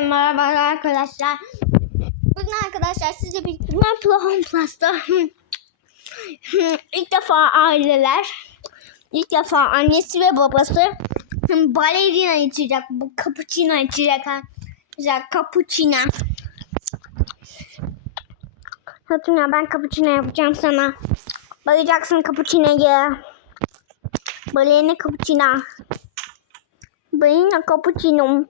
Merhaba arkadaşlar. Bugün arkadaşlar sizle birlikte Marple Home Plus'ta ilk defa annesi ve babası balerina içecek. Bu cappuccino içecek arkadaşlar. Cappuccino. Hatırla, ben cappuccino yapacağım sana. Bayılacaksın cappuccino'ya. Balerina cappuccino. Balerina cappuccino.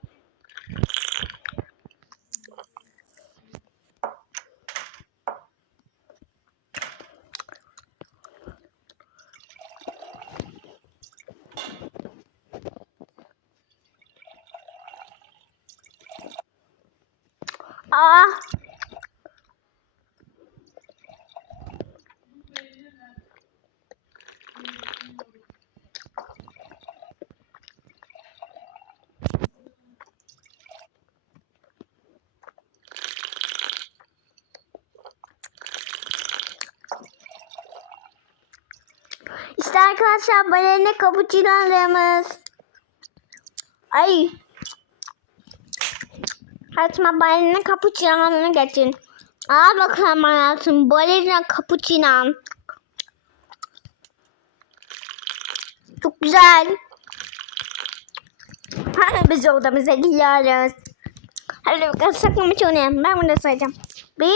İşte arkadaşlar balerina cappuccino'larımız. Ay. Hayatıma balerina cappuccino'larını getirin. Al bakalım hayatım, balerina cappuccino. Çok güzel. Hadi biz odamıza gidiyoruz. Hadi bakalım saklamaç oynayalım. Ben bunu sayacağım. 1.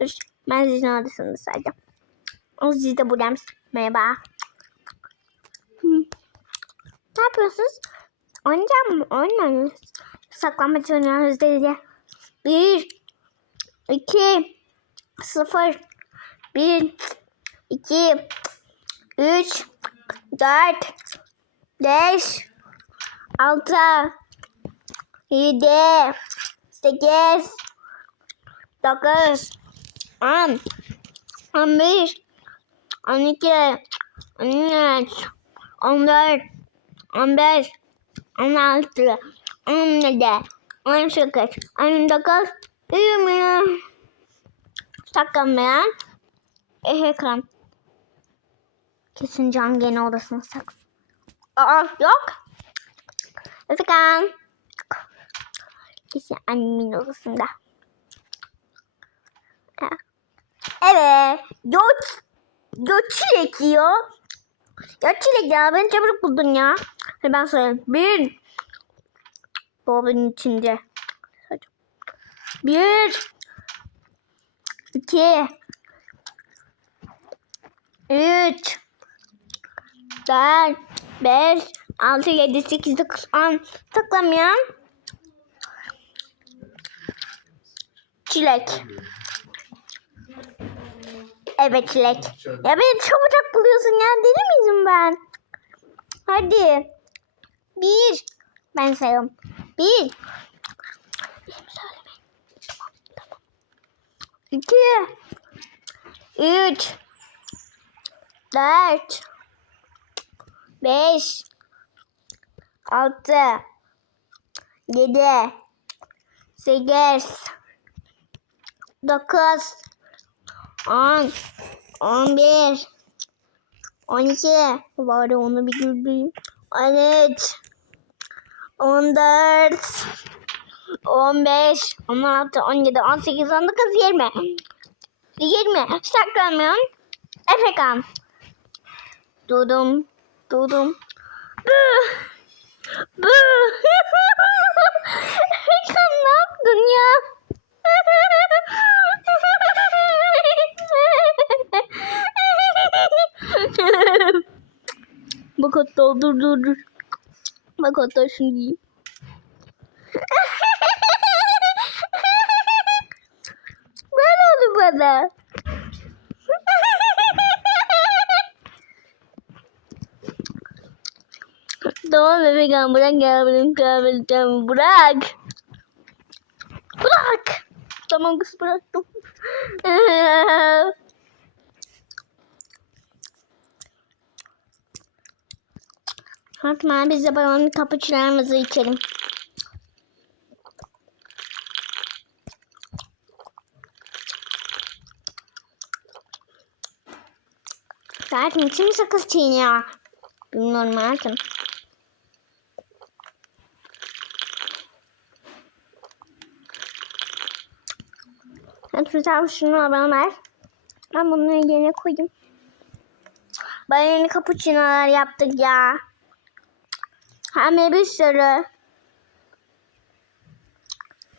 Dur. Ben sizin odasını sayacağım. O siz de buradan. Merhaba. Ne yapıyorsunuz? Oynayacak mı? Oynayalım. Saklanmaç oynuyoruz dedi. 1, 2, 0, 1, 2, 3, 4, 5, 6, 7, 8, 9, 10, 11, 12, 13, 14, 15, 16, 17, 18, 19, 20. Saklanmayan ekran. Kesin Can gene odasına sak. Aa, yok. Efekan. Kesin annemin odasında. Evet. Çilek yiyor. Ya Çilek ya, beni çabuk buldun ya. Hadi ben sayayım. 1. Dolabın içinde. 1, 2, 3, 4, 5, 6, 7, 8, 9, 10. Saklamayan Çilek. Evet Çilek. Ya beni çabucak buluyorsun ya. Deli miyim ben? Hadi. 1. Ben sayıyorum. 1. 2, 3, 4, 5, 6, 7, 8, 9, 10, 11, 12, bari onu bir güldüreyim. 13, 14, 15, 16, 17, 18, 19, 20. 20. Saklanmayan Efekan. Dudum. Efekan ne yaptın ya? Bak hatta dur. Bak hatta şunu yiyeyim. Böyle oldu bana. Tamam Efekan, bırak ya, benim kahvemi bırak. Tamam kız, bıraktım. Hatta biz de balonlu cappuccino'muzu içelim. Zaten kim sakız çiğniyor? Bilmiyorum hayatım. Sen şunu bana ver. Ben bunu yerine koyayım. Ben yeni cappuccino'lar yaptık ya. Hem de bir sürü.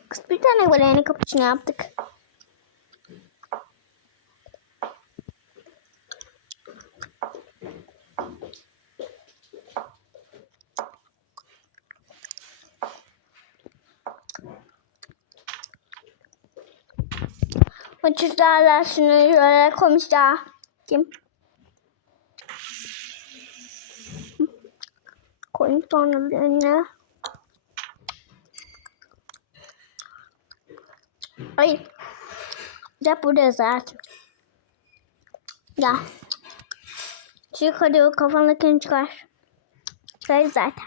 Kız bir tane böyle yeni cappuccino yaptık. O çocuklarla şunu şöyle koymuşlar. Kim? Koyayım sonra bir önüne. Ay. Ya burada zaten. Ya. Çık hadi o kafandakini çıkar. Çıkar zaten.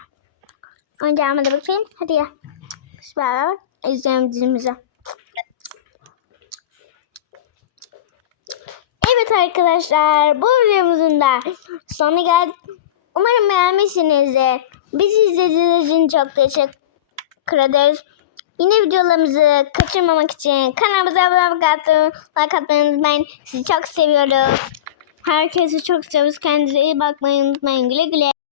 Önce almadı bakayım. Hadi ya. Beraber izleyelim dizimizi. Evet arkadaşlar, bu videomuzun da sonuna geldik. Umarım beğenmişsinizdir. Bizi izlediğiniz için çok teşekkür ederiz. Yine videolarımızı kaçırmamak için kanalımıza abone olmayı unutmayın. Sizi çok seviyoruz. Herkesi çok seviyoruz. Kendinize iyi bakmayı unutmayın. Güle güle.